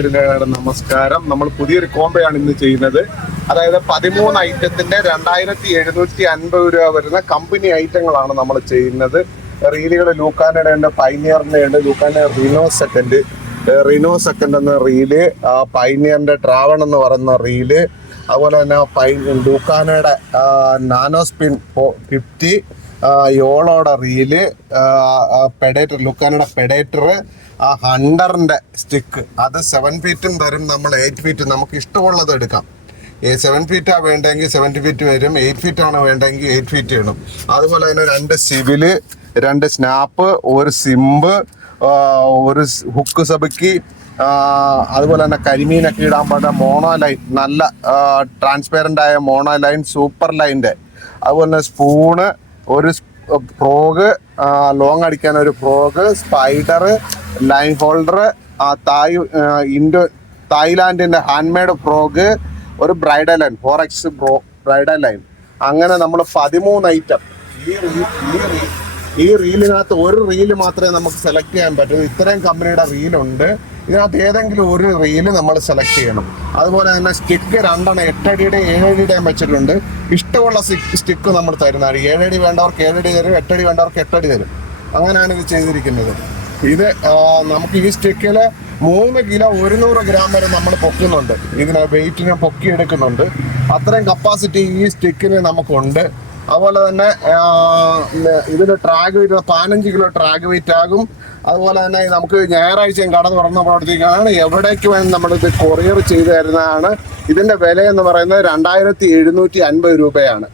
കൂട്ടുകാരുടെ നമസ്കാരം. നമ്മൾ പുതിയൊരു കോംബോയാണ് ഇന്ന് ചെയ്യുന്നത്. അതായത് 13 ഐറ്റത്തിന്റെ 2750 രൂപ വരുന്ന കമ്പനി ഐറ്റങ്ങളാണ് നമ്മൾ ചെയ്യുന്നത്. റീലുകൾ ലൂക്കാനയുടെ ഉണ്ട്, പൈനിയറിന്റെ ഉണ്ട്. ലൂക്കാന റിനോ സെക്കൻഡ് എന്ന റീല്, പൈനിയറിന്റെ ട്രാവൺ എന്ന് പറയുന്ന റീല്, അതുപോലെ തന്നെ ലൂക്കാനയുടെ നാനോ സ്പിൻ 50, യോളോയുടെ റീല്, പെഡേറ്റർ ലൂക്കാനയുടെ പെഡേറ്റർ, ഹണ്ടറിന്റെ സ്റ്റിക്ക്. അത് 7 ഫീറ്റും തരും, നമ്മൾ 8 ഫീറ്റ് നമുക്ക് ഇഷ്ടമുള്ളത് എടുക്കാം. 7 ഫീറ്റാണ് വേണ്ടെങ്കിൽ 70 ഫീറ്റ് വരും, 8 ഫീറ്റാണ് വേണ്ടെങ്കിൽ 8 ഫീറ്റ് ഇടും. അതുപോലെ തന്നെ 2 സിവില്, 2 സ്നാപ്പ്, ഒരു സിമ്പ്, ഒരു ഹുക്ക് സബക്കി, അതുപോലെ തന്നെ കരിമീനൊക്കെ ഇടാൻ പറ്റുന്ന മോണോ ലൈൻ, നല്ല ട്രാൻസ്പെറൻ്റ് ആയ മോണോ ലൈൻ, സൂപ്പർ ലൈൻ്റെ. അതുപോലെ തന്നെ സ്പൂണ്, ഒരു ഫ്രോഗ്, ലോങ് അടിക്കാൻ ഒരു ഫ്രോഗ്, സ്പൈഡർ, ലൈൻ ഹോൾഡർ, തായ്ലാൻഡിൻ്റെ ഹാൻഡ് മെയ്ഡ് ഫ്രോഗ്, ഒരു bridal line 4x bridal line. അങ്ങനെ നമ്മൾ 13 ഐറ്റം. ഈ റീലിനകത്ത് ഒരു റീല് മാത്രമേ നമുക്ക് സെലക്ട് ചെയ്യാൻ പറ്റൂ. ഇത്രയും കമ്പനിയുടെ റീലുണ്ട്. ഇതിനകത്ത് ഏതെങ്കിലും ഒരു റീല് നമ്മൾ സെലക്ട് ചെയ്യണം. അതുപോലെ തന്നെ സ്റ്റിക്ക് 2 8 അടിയുടെയും 7 അടിയുടെയും വെച്ചിട്ടുണ്ട്. ഇഷ്ടമുള്ള സ്റ്റിക്ക് നമ്മൾ തരുന്നതാണ്. 7 അടി വേണ്ടവർക്ക് 7 അടി തരും, 8 അടി വേണ്ടവർക്ക് 8 അടി തരും. അങ്ങനെയാണ് ഇത് ചെയ്തിരിക്കുന്നത്. ഇത് നമുക്ക് ഈ സ്റ്റിക്കിൽ 3 കിലോ 100 ഗ്രാം വരെ നമ്മൾ പൊക്കുന്നുണ്ട്. ഇതിനെ വെയിറ്റിനെ പൊക്കിയെടുക്കുന്നുണ്ട്. അത്രയും കപ്പാസിറ്റി ഈ സ്റ്റിക്കിന് നമുക്കുണ്ട്. അതുപോലെ തന്നെ ഇതിന് ട്രാഗ് വെയിറ്റ് 15 കിലോ ട്രാഗ് വെയിറ്റ് ആകും. അതുപോലെ തന്നെ നമുക്ക് ഞായറാഴ്ചയും കട തുറന്ന പ്രവർത്തിക്കുകയാണ്. എവിടേക്ക് വേണം നമ്മളിത് കൊറിയർ ചെയ്തു തരുന്നതാണ്. ഇതിൻ്റെ വില എന്ന് പറയുന്നത് 2750 രൂപയാണ്.